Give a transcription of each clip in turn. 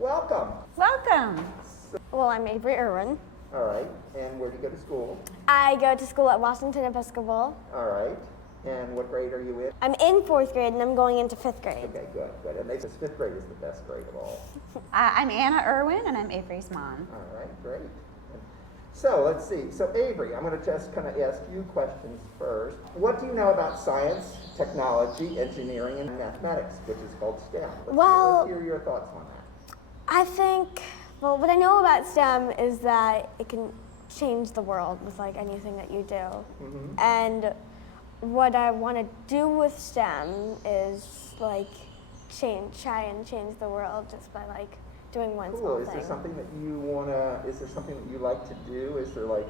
Welcome. Welcome. Well, I'm Avery Irwin. All right. And where do you go to school? I go to school at Washington Episcopal. All right. And what grade are you in? I'm in 4th grade and I'm going into 5th grade. Okay, good. And they say 5th grade is the best grade of all. I'm Anna Irwin, and I'm Avery's mom. All right, great. So let's see. So Avery, I'm going to just kind of ask you questions first. What do you know about science, technology, engineering, and mathematics, which is called STEM? Let's hear your thoughts on that. I think, what I know about STEM is that it can change the world with like anything that you do. Mm-hmm. And what I want to do with STEM is like try and change the world just by like doing one small thing. Is there something that is there something that you like to do? Is there like,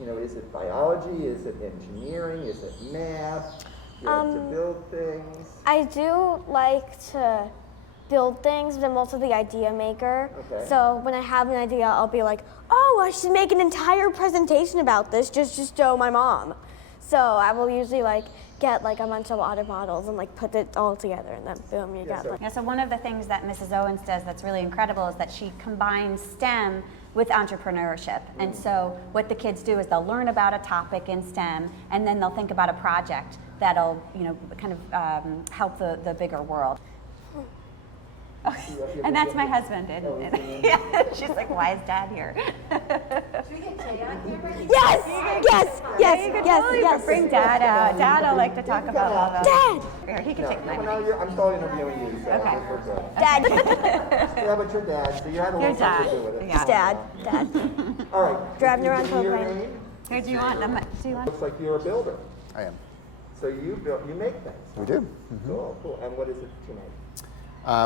is it biology? Is it engineering? Is it math? Do you like to build things? I do like to build things, but I'm also the idea maker. Okay. So when I have an idea, I'll be like, oh, I should make an entire presentation about this just to show my mom. So I will usually get a bunch of auto models and put it all together, and then boom, you got Yeah, so one of the things that Mrs. Owens does that's really incredible is that she combines STEM with entrepreneurship. And so what the kids do is they'll learn about a topic in STEM, and then they'll think about a project that'll kind of help the bigger world. And that's my husband. Yeah, she's like, why is Dad here? Should we get Jay on here? Yes. Bring Dad out. Dad, I like to talk about all that. Dad! Here, he can take my mic. I'm still interviewing you, so Okay. we're good. Dad. Yeah, but your dad, so you had a little something to do with it. Yeah. Dad. All right. Driving around Give me your Copenhagen. name. Here, do you want? Looks like you're a builder. I am. So you make things. We do. Cool. And what is it that you make?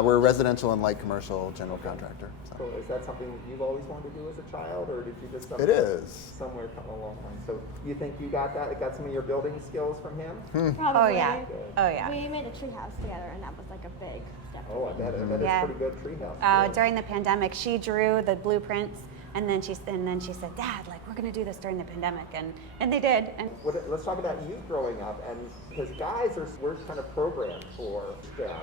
We're a residential and light commercial general contractor. So. Cool. Is that something that you've always wanted to do as a child, or did you just It is. somewhere come along? So you think you got some of your building skills from him? Oh, yeah. Oh, yeah. We made a tree house together, and that was a big step. Oh, I bet it's Yeah. pretty good treehouse. During the pandemic, she drew the blueprints, and then she said, Dad, we're going to do this during the pandemic, and they did. And Let's talk about you growing up, and because guys we're kind of programmed for STEM.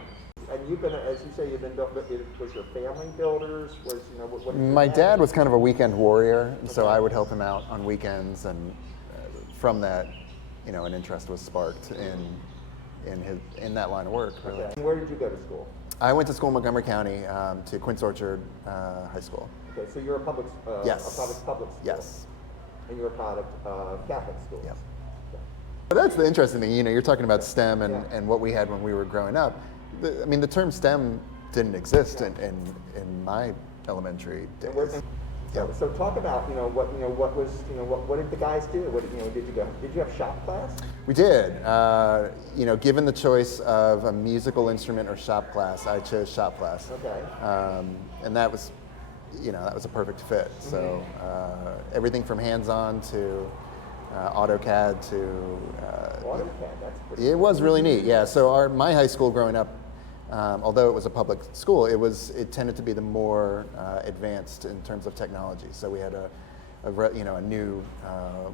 And you've been, as you say, was your family builders? What My dad was kind of a weekend warrior, and so I would help him out on weekends, and from that, an interest was sparked in that line of work. Really. Okay. And where did you go to school? I went to school in Montgomery County to Quince Orchard High School. Okay, so you're a public Yes. a public school. Yes. And you're a product of Catholic school. Yes. But that's the interesting thing. You're talking about STEM and what we had when we were growing up. The term STEM didn't exist in my elementary days. So talk about what did the guys do? Did you have shop class? We did. Given the choice of a musical instrument or shop class, I chose shop class. Okay. And that was a perfect fit. So everything from hands-on to AutoCAD to AutoCAD, that's pretty. It was really neat. Yeah. So my high school growing up, although it was a public school, it tended to be the more advanced in terms of technology. So we had a new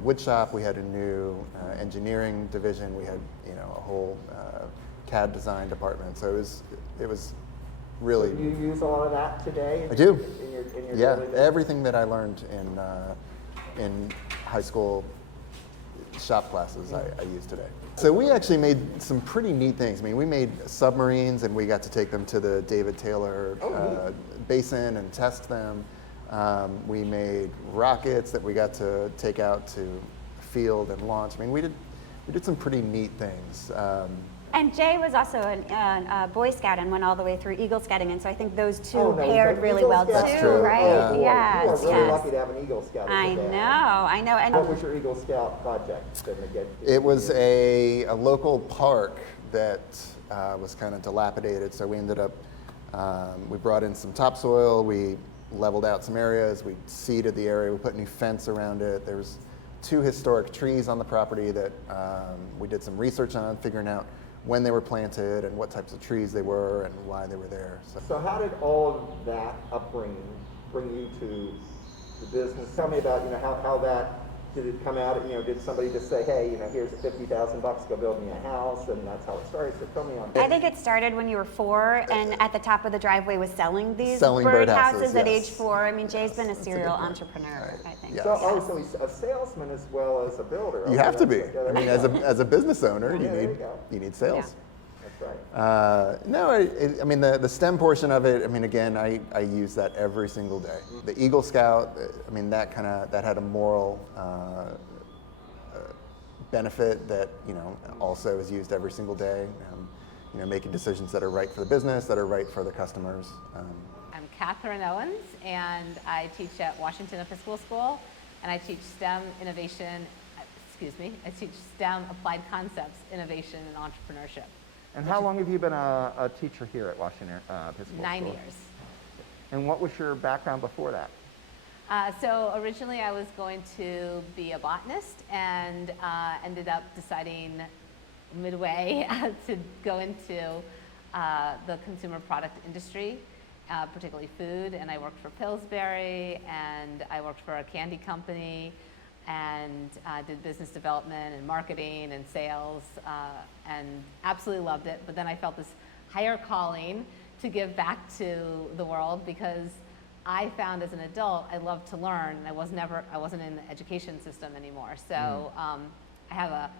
wood shop. We had a new engineering division. We had a whole CAD design department. So it was really. So you use a lot of that today? I do. In your daily everything that I learned in high school shop classes I use today. So we actually made some pretty neat things. We made submarines, and we got to take them to the David Taylor basin and test them. We made rockets that we got to take out to field and launch. We did some pretty neat things. And Jay was also a Boy Scout and went all the way through Eagle Scouting, and so I think those two paired really well too, That's true. right? You are Yes, really yes. lucky to have an Eagle Scout. I know. And What was your Eagle Scout project? It was a local park that was kind of dilapidated, so we ended up, we brought in some topsoil, we leveled out some areas, we seeded the area, we put new fence around it. There was 2 historic trees on the property that we did some research on, figuring out when they were planted and what types of trees they were and why they were there. So how did all of that upbringing bring you to the business? Tell me about how that Did it come out, did somebody just say, hey, here's $50,000, go build me a house, and that's how it started? So tell me on that. I think it started when you were 4, and at the top of the driveway was selling these Selling birdhouses at yes. age 4. I mean, Jay's been a serial entrepreneur, I think. Yes. So he's a salesman as well as a builder. You have to be. Yeah, I mean, as a business owner, you need sales. That's right. No, I mean, the STEM portion of it, I mean, again, I use that every single day. The Eagle Scout, I mean, that had a moral benefit that, also is used every single day. Making decisions that are right for the business, that are right for the customers. I'm Catherine Owens, and I teach at Washington Episcopal School, and I teach STEM innovation, I teach STEM applied concepts, innovation, and entrepreneurship. And how long have you been a teacher here at Washington Episcopal School? 9 years. And what was your background before that? So originally I was going to be a botanist and ended up deciding midway to go into the consumer product industry, particularly food. And I worked for Pillsbury, and I worked for a candy company, and did business development and marketing and sales, and absolutely loved it. But then I felt this higher calling to give back to the world, because I found as an adult I loved to learn, and I wasn't in the education system anymore. So I have a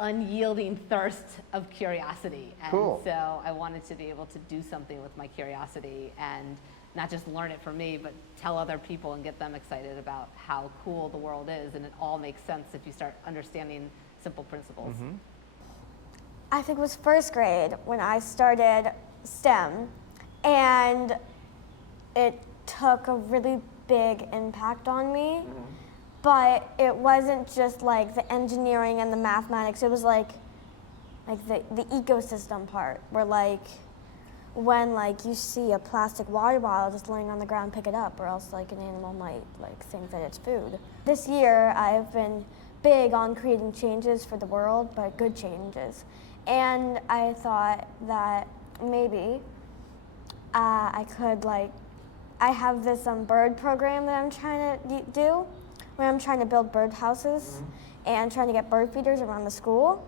unyielding thirst of curiosity, and Cool. so I wanted to be able to do something with my curiosity and not just learn it for me, but tell other people and get them excited about how cool the world is. And it all makes sense if you start understanding simple principles. I think it was first grade when I started STEM, and it took a really big impact on me. But it wasn't just like the engineering and the mathematics. It was like the ecosystem part, where when you see a plastic water bottle just laying on the ground, pick it up, or else an animal might think that it's food. This year I've been big on creating changes for the world, but good changes. And I thought that maybe I could I have this bird program that I'm trying to do, where I'm trying to build bird houses and trying to get bird feeders around the school.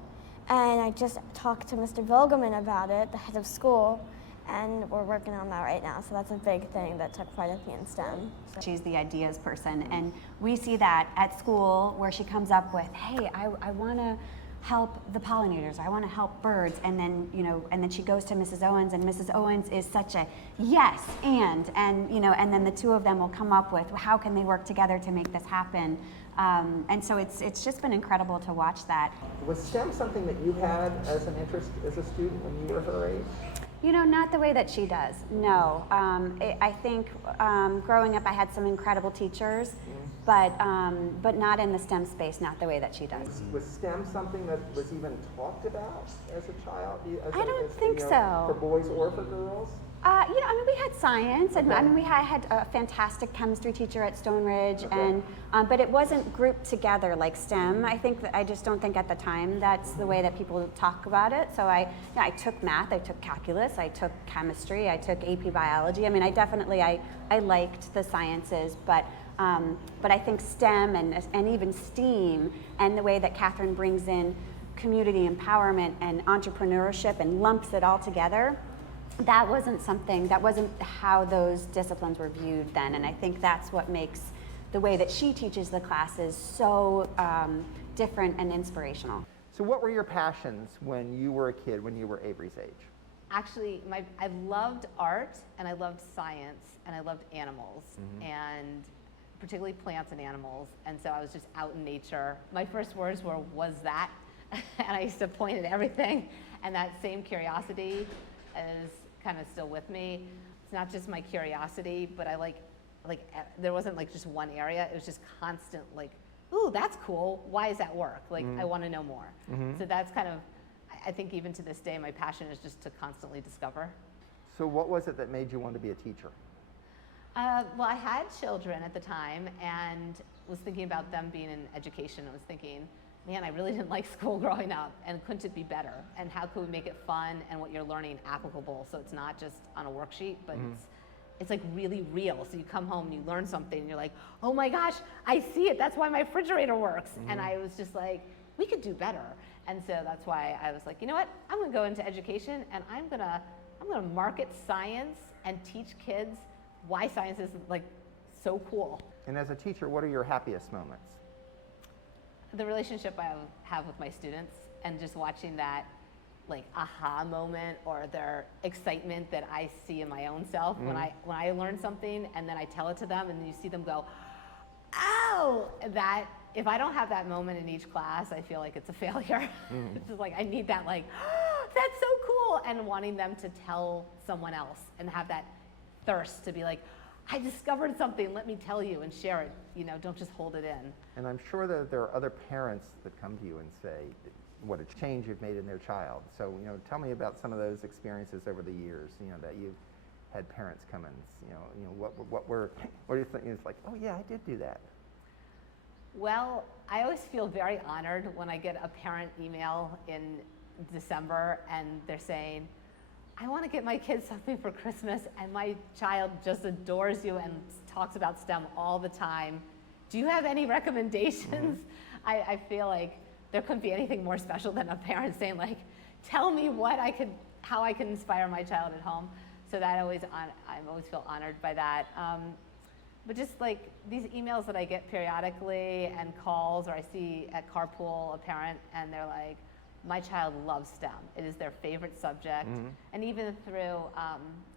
And I just talked to Mr. Vilgaman about it, the head of school, and we're working on that right now. So that's a big thing that took part of me in STEM. She's the ideas person, and we see that at school, where she comes up with, hey, I want to help the pollinators, I want to help birds, and then and then she goes to Mrs. Owens, and Mrs. Owens is such a yes and then the two of them will come up with how can they work together to make this happen, and so it's just been incredible to watch that. Was STEM something that you had as an interest as a student when you were her age? Not the way that she does, no. I think growing up I had some incredible teachers, but not in the STEM space, not the way that she does. Was STEM something that was even talked about as a child? I don't think so. For boys or for girls? We had science, and we had a fantastic chemistry teacher at Stone Ridge, and but it wasn't grouped together like STEM. I just don't think at the time that's the way that people talk about it. So I took math, I took calculus, I took chemistry, I took AP biology. I liked the sciences, but I think STEM and even STEAM, and the way that Catherine brings in community empowerment and entrepreneurship and lumps it all together, that wasn't how those disciplines were viewed then. And I think that's what makes the way that she teaches the classes so different and inspirational. So what were your passions when you were a kid, when you were Avery's age? Actually, I loved art, and I loved science, and I loved animals, and particularly plants and animals. And so I was just out in nature. My first words were, "Was that?" And I used to point at everything. And that same curiosity is kind of still with me. It's not just my curiosity, but there wasn't just one area. It was just constant ooh, that's cool. Why does that work? I want to know more. So that's kind of, I think even to this day, my passion is just to constantly discover. So what was it that made you want to be a teacher? Well, I had children at the time and was thinking about them being in education. I was thinking, man, I really didn't like school growing up, and couldn't it be better? And how could we make it fun and what you're learning applicable, so it's not just on a worksheet, but it's like really real. So you come home and you learn something and you're like, oh my gosh, I see it. That's why my refrigerator works. And I was just like, we could do better. And so that's why I was like, you know what? I'm going to go into education and I'm going to market science and teach kids why science is like so cool. And as a teacher, what are your happiest moments? The relationship I have with my students and just watching that like aha moment or their excitement that I see in my own self when I learn something and then I tell it to them and you see them go, oh, that if I don't have that moment in each class, I feel like it's a failure. It's just like I need that like, oh, that's so cool, and wanting them to tell someone else and have that thirst to be like, I discovered something, let me tell you and share it, you know, don't just hold it in. And I'm sure that there are other parents that come to you and say what a change you've made in their child. So, you know, tell me about some of those experiences over the years, you know, that you've had parents come and, what do you think? It's like, oh yeah, I did do that. Well, I always feel very honored when I get a parent email in December and they're saying, I want to get my kids something for Christmas and my child just adores you and talks about STEM all the time. Do you have any recommendations? I feel like there couldn't be anything more special than a parent saying like, tell me how I can inspire my child at home. So that I always feel honored by that. But just like these emails that I get periodically and calls, or I see at Carpool a parent and they're like, my child loves STEM. It is their favorite subject. And even through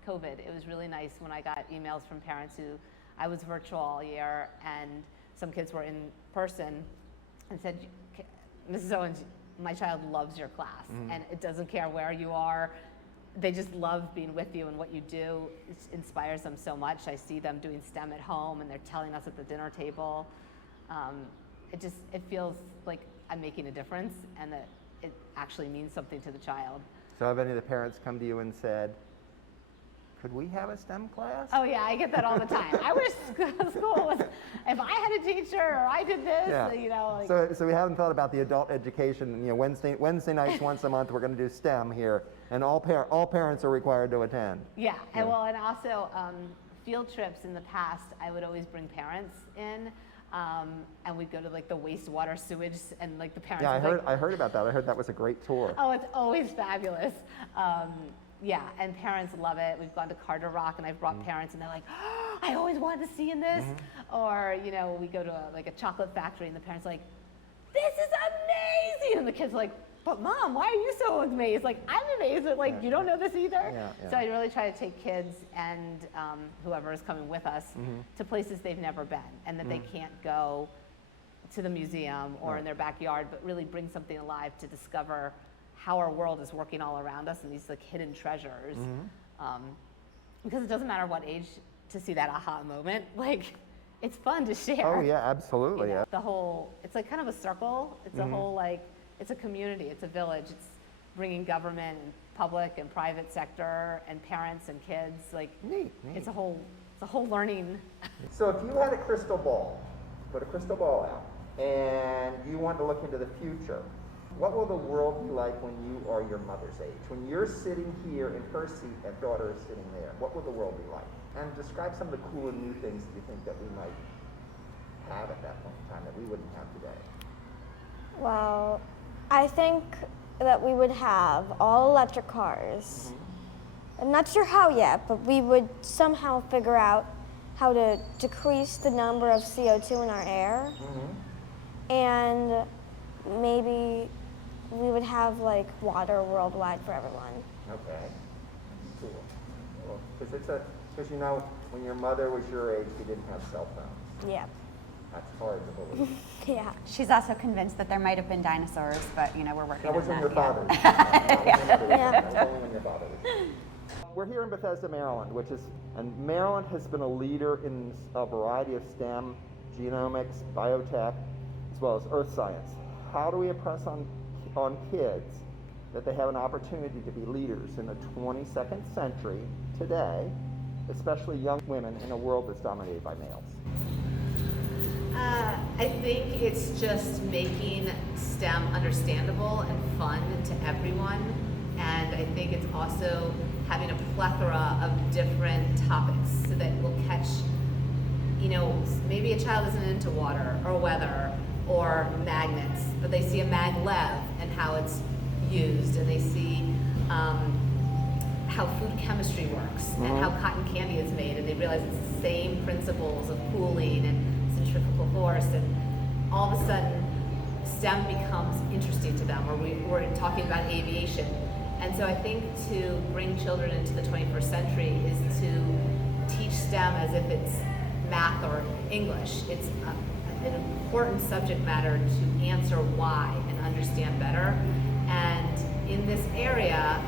COVID, it was really nice when I got emails from parents who, I was virtual all year and some kids were in person and said, Mrs. Owens, my child loves your class and it doesn't care where you are. They just love being with you and what you do. It inspires them so much. I see them doing STEM at home and they're telling us at the dinner table. It feels like I'm making a difference and that it actually means something to the child. So have any of the parents come to you and said, could we have a STEM class? Oh yeah, I get that all the time. I wish school was, if I had a teacher or I did this, you know. Like, so we haven't thought about the adult education, you know, Wednesday nights once a month we're going to do STEM here, and all parents are required to attend. Yeah, and also field trips in the past, I would always bring parents in. And we'd go to like the wastewater sewage and like the parents. Yeah, I heard about that. I heard that was a great tour. Oh, it's always fabulous. Yeah, and parents love it. We've gone to Carter Rock and I've brought parents and they're like, oh, I always wanted to see in this. Or, you know, we go to a chocolate factory and the parents are like, this is amazing. And the kids are like, but mom, why are you so amazed? Like, I'm amazed, but like, you don't know this either. So I really try to take kids and whoever is coming with us to places they've never been and that they can't go to the museum or in their backyard, but really bring something alive to discover how our world is working all around us and these like hidden treasures. Because it doesn't matter what age to see that aha moment. Like, it's fun to share. Oh yeah, absolutely. You know, it's like kind of a circle. It's a whole like, it's a community, it's a village. It's bringing government and public and private sector and parents and kids. Like, Neat. it's a whole learning. So if you had a crystal ball, put a crystal ball out, and you want to look into the future, what will the world be like when you are your mother's age? When you're sitting here in her seat and daughter is sitting there, what will the world be like? And describe some of the cool and new things that you think that we might have at that point in time that we wouldn't have today. Well, I think that we would have all electric cars. I'm not sure how yet, but we would somehow figure out how to decrease the number of CO2 in our air. And maybe we would have like water worldwide for everyone. Okay. Cool. Because you know, when your mother was your age, we didn't have cell phones. Yeah. That's hard to believe. Yeah. She's also convinced that there might have been dinosaurs, but you know, we're working That was on when that. your father was. That was only when your father was. We're here in Bethesda, Maryland, and Maryland has been a leader in a variety of STEM, genomics, biotech, as well as earth science. How do we impress on kids that they have an opportunity to be leaders in the 22nd century today, especially young women in a world that's dominated by males? I think it's just making STEM understandable and fun to everyone. And I think it's also having a plethora of different topics so that we'll catch, maybe a child isn't into water or weather or magnets, but they see a maglev and how it's used, and they see how food chemistry works and how cotton candy is made, and they realize it's the same principles of cooling and centrifugal force, and all of a sudden STEM becomes interesting to them, or we're talking about aviation. And so I think to bring children into the 21st century is to teach STEM as if it's math or English. It's an important subject matter to answer why and understand better. And in this area,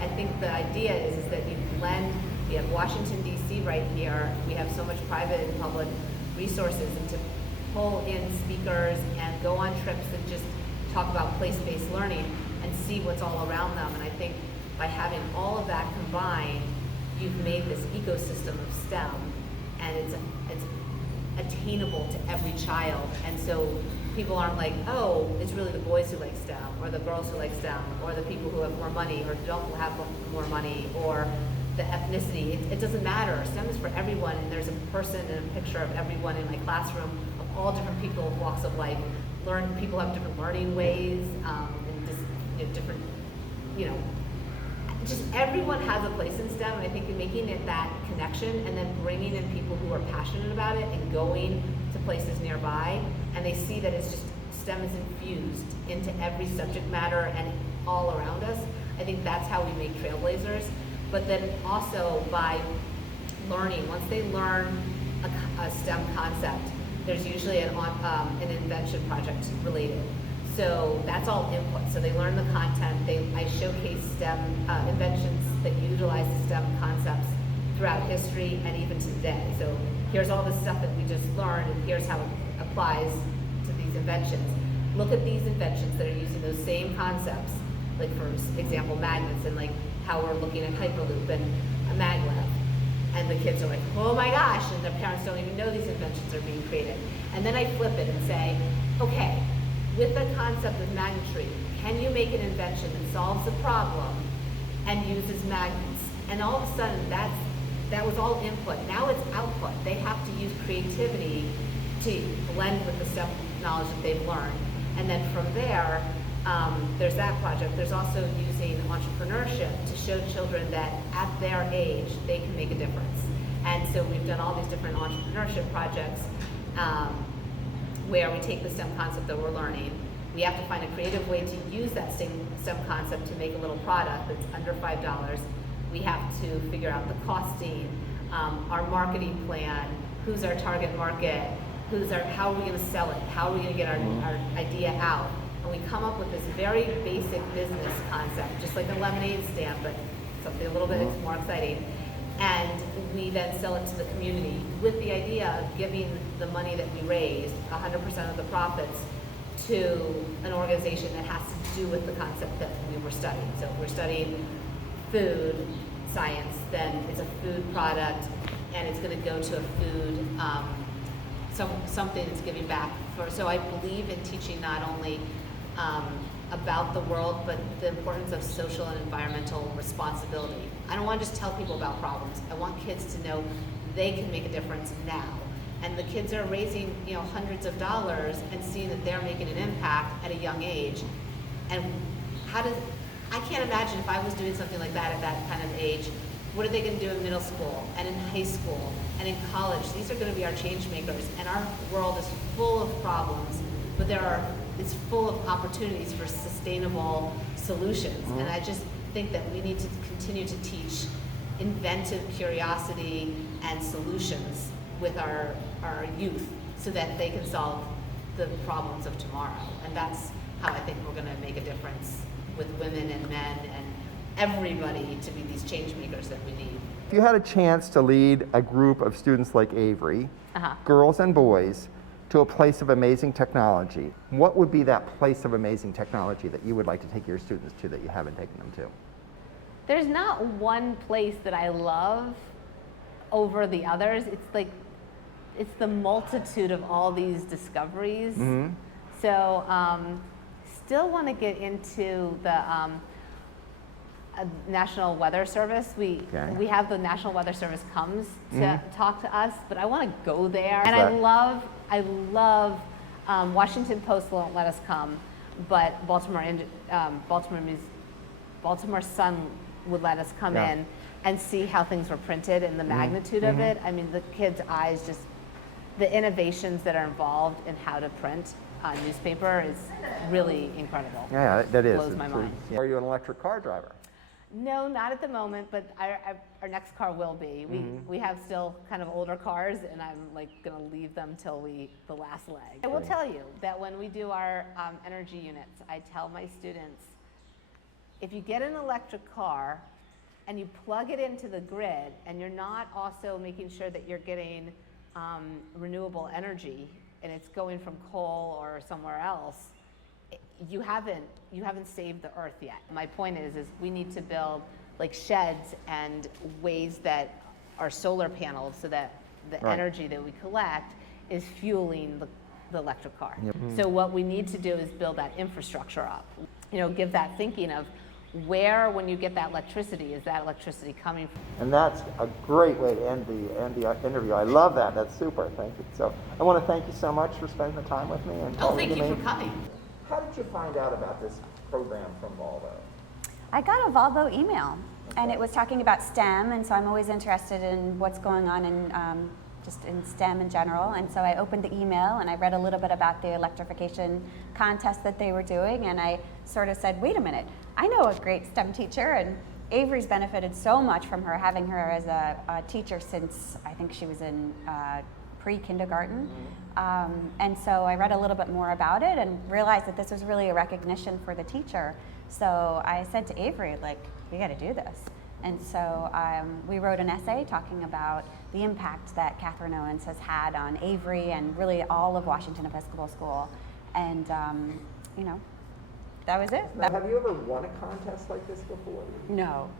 I think the idea is that you blend, we have Washington, D.C. right here, we have so much private and public resources, and to pull in speakers and go on trips and just talk about place-based learning and see what's all around them. And I think by having all of that combined, you've made this ecosystem of STEM, and it's attainable to every child. And so people aren't like, oh, it's really the boys who like STEM, or the girls who like STEM, or the people who have more money or don't have more money, or the ethnicity. It doesn't matter. STEM is for everyone, and there's a person and a picture of everyone in my classroom, of all different people of walks of life. People have different learning ways, and just different, just everyone has a place in STEM, and I think in making it that connection, and then bringing in people who are passionate about it and going to places nearby, and they see that it's just STEM is infused into every subject matter and all around us. I think that's how we make trailblazers. But then also by learning, once they learn a STEM concept, there's usually an invention project related. So that's all input. So they learn the content. I showcase STEM inventions that utilize the STEM concepts throughout history and even today. So here's all the stuff that we just learned, and here's how it applies to these inventions. Look at these inventions that are using those same concepts, like for example, magnets, and like how we're looking at Hyperloop and a maglev. And the kids are like, oh my gosh, and their parents don't even know these inventions are being created. And then I flip it and say, okay, with the concept of magnetry, can you make an invention that solves a problem and uses magnets? And all of a sudden, that was all input. Now it's output. They have to use creativity to blend with the STEM knowledge that they've learned. And then from there, there's that project. There's also using entrepreneurship to show children that at their age, they can make a difference. And so we've done all these different entrepreneurship projects where we take the STEM concept that we're learning. We have to find a creative way to use that same STEM concept to make a little product that's under $5. We have to figure out the costing, our marketing plan, who's our target market, how are we going to sell it, how are we going to get our idea out. And we come up with this very basic business concept, just like a lemonade stand, but something a little bit more exciting. And we then sell it to the community with the idea of giving the money that we raised, 100% of the profits, to an organization that has to do with the concept that we were studying. So if we're studying food science, then it's a food product, and it's going to go to a food, something that's giving back. So I believe in teaching not only about the world, but the importance of social and environmental responsibility. I don't want to just tell people about problems. I want kids to know they can make a difference now. And the kids are raising, hundreds of dollars and seeing that they're making an impact at a young age. And I can't imagine if I was doing something like that at that kind of age. What are they going to do in middle school and in high school and in college? These are going to be our change makers, and our world is full of problems, but it's full of opportunities for sustainable solutions. And I just think that we need to continue to teach inventive curiosity and solutions with our youth so that they can solve the problems of tomorrow. And that's how I think we're going to make a difference with women and men and everybody to be these change makers that we need. If you had a chance to lead a group of students like Avery, girls and boys, to a place of amazing technology, what would be that place of amazing technology that you would like to take your students to that you haven't taken them to? There's not one place that I love over the others. It's the multitude of all these discoveries. So still want to get into the National Weather Service. We have the National Weather Service comes to talk to us, but I want to go there. And I love Washington Post won't let us come, but Baltimore Sun would let us come in and see how things were printed and the magnitude of it. I mean, the kids' eyes just, the innovations that are involved in how to print newspaper is really incredible. Yeah, that is. Blows my mind. Are you an electric car driver? No, not at the moment, but our next car will be. We have still kind of older cars, and I'm like going to leave them till the last leg. I will tell you that when we do our energy units, I tell my students, if you get an electric car and you plug it into the grid, and you're not also making sure that you're getting renewable energy, and it's going from coal or somewhere else, you haven't saved the earth yet. My point is we need to build like sheds and ways that are solar panels so that the energy that we collect is fueling the electric car. So what we need to do is build that infrastructure up. Give that thinking of where, when you get that electricity, is that electricity coming from? And that's a great way to end the interview. I love that. That's super. Thank you. So I want to thank you so much for spending the time with me. And Thank you for coming. How did you find out about this program from Volvo? I got a Volvo email, and it was talking about STEM, and so I'm always interested in what's going on in just in STEM in general. And so I opened the email, and I read a little bit about the electrification contest that they were doing, and I sort of said, wait a minute, I know a great STEM teacher, and Avery's benefited so much from her, having her as a teacher since I think she was in pre-kindergarten. And so I read a little bit more about it and realized that this was really a recognition for the teacher. So I said to Avery, like, we got to do this. And so we wrote an essay talking about the impact that Catherine Owens has had on Avery and really all of Washington Episcopal School. And, that was it. Now, have you ever won a contest like this before? No.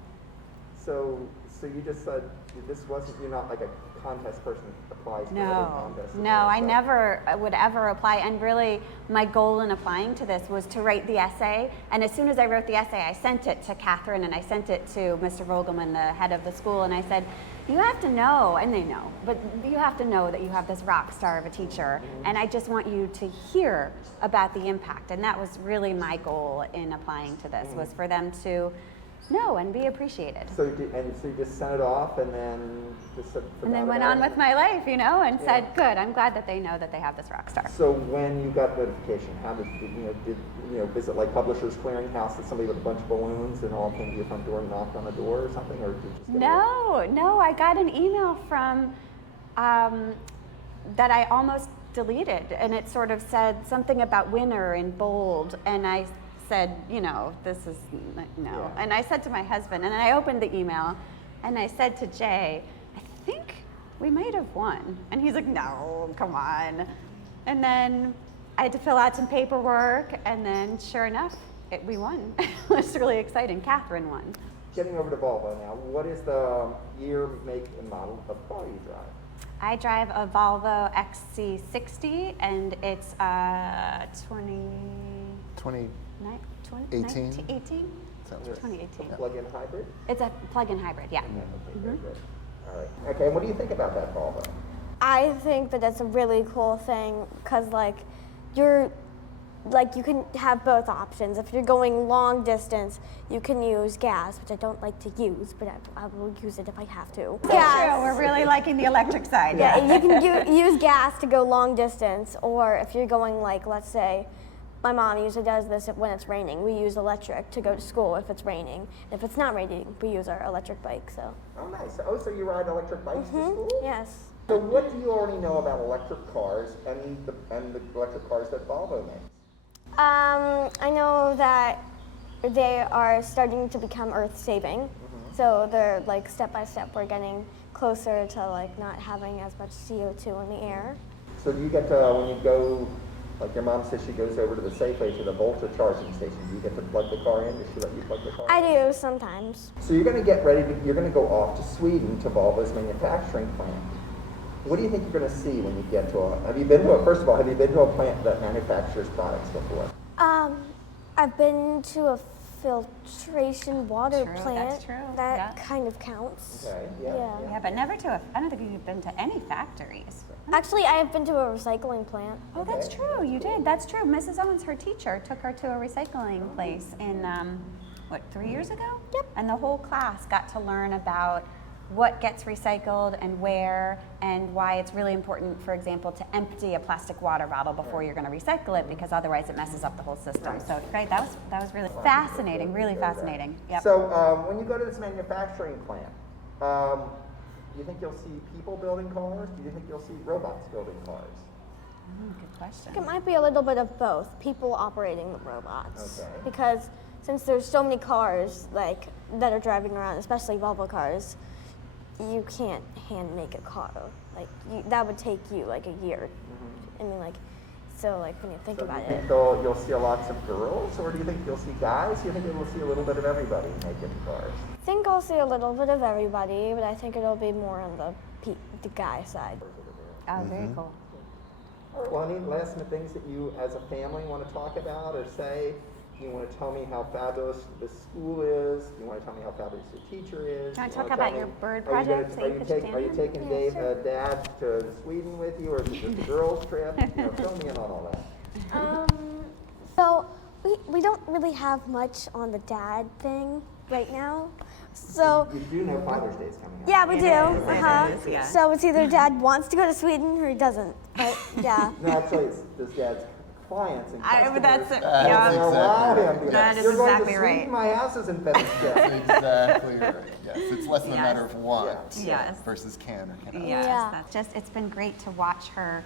So you just said you're not like a contest person that applies to every contest? No, I never would ever apply. And really, my goal in applying to this was to write the essay. And as soon as I wrote the essay, I sent it to Catherine and I sent it to Mr. Vogelman, the head of the school, and I said, you have to know, and they know, but you have to know that you have this rock star of a teacher, and I just want you to hear about the impact. And that was really my goal in applying to this, was for them to know and be appreciated. So you just sent it off and then just said, and then went on with my life, and said, good, I'm glad that they know that they have this rock star. So when you got notification, how did you visit like Publishers Clearinghouse, that somebody with a bunch of balloons and all came to your front door and knocked on the door or something, or did you just No, I got an email from that I almost deleted, and it sort of said something about winner in bold, and I said, this is no. Yeah. And I said to my husband, and I opened the email, and I said to Jay, I think we might have won. And he's like, no, come on. And then I had to fill out some paperwork, and then sure enough, we won. It was really exciting. Catherine won. Getting over to Volvo now, what is the year, make, and model of car you drive? I drive a Volvo XC60, and it's 2018. 2018? Sounds right. 2018. Plug-in hybrid? It's a plug-in hybrid, yeah. Okay, very good. All right. Okay, and what do you think about that Volvo? I think that that's a really cool thing because you can have both options. If you're going long distance, you can use gas, which I don't like to use, but I will use it if I have to. Gas. We're really liking the electric side. Yeah, you can use gas to go long distance, or if you're going let's say, my mom usually does this when it's raining. We use electric to go to school if it's raining. If it's not raining, we use our electric bike. So. Oh, nice. Oh, so you ride electric bikes to school? Yes. So what do you already know about electric cars and the electric cars that Volvo makes? I know that they are starting to become earth-saving. So they're step by step, we're getting closer to not having as much CO2 in the air. So do you get to, when you go, like your mom says she goes over to the Safeway to the Volta charging station, do you get to plug the car in? Does she let you plug the car in? I do sometimes. So you're going to get ready you're going to go off to Sweden to Volvo's manufacturing plant. What do you think you're going to see when you get to first of all, have you been to a plant that manufactures products before? I've been to a filtration water True, that's plant. true, That yeah. kind of counts. Okay, Yeah, but never to I don't think you've been to any factories. Actually, I have been to a recycling plant. Oh, that's Okay, true. You did. That's true. Mrs. Owens, her teacher, took her to a recycling place in, 3 years ago? Yep. And the whole class got to learn about what gets recycled and where, and why it's really important, for example, to empty a plastic water bottle before you're going to recycle it, because otherwise it messes up the whole system. So, great. That was really fascinating. Really fascinating. Yep. So when you go to this manufacturing plant, do you think you'll see people building cars? Do you think you'll see robots building cars? Good question. It might be a little bit of both. People operating the robots. Okay. Because since there's so many cars like that are driving around, especially Volvo cars, you can't hand make a car. Like that would take you like a year. I mean, like, so like when you think So do about you it. think you'll see lots of girls, or do you think you'll see guys? Do you think you'll see a little bit of everybody making cars? I think I'll see a little bit of everybody, but I think it'll be more on the guy side. Oh, very cool. All right, well, any last minute things that you as a family want to talk about or say? Do you want to tell me how fabulous the school is? Do you want to tell me how fabulous your teacher is? Do you want to wanna talk tell about me- your bird are you gonna- project that are you you pitched take- Are you Dan? taking Dave, Dad to Sweden with you, or is it just a girls' trip? Fill me in on all that. So we don't really have much on the dad thing right now. So You do know Father's Day is coming up. yeah, we do. is, yeah. So it's either dad wants to go to Sweden or he doesn't. But yeah. No, actually, it's this dad's clients and customers. That's it. That's Yeah. Don't allow him to. That is You're going exactly to Sweden, right. my house is in Bethesda. That's exactly right. Yes, it's less than a Yes. matter of want Yes. versus can or cannot. Yes, Yeah. that's just, it's been great to watch her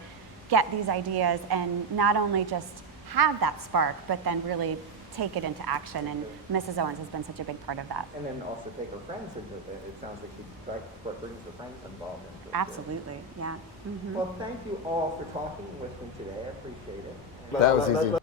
get these ideas and not only just have that spark, but then really take it into action. And Mrs. Owens has been such a big part of that. And then also take her friends into it. It sounds like she brings her friends involved into it. Absolutely, yeah. Well, thank you all for talking with me today. I appreciate it. That was easy.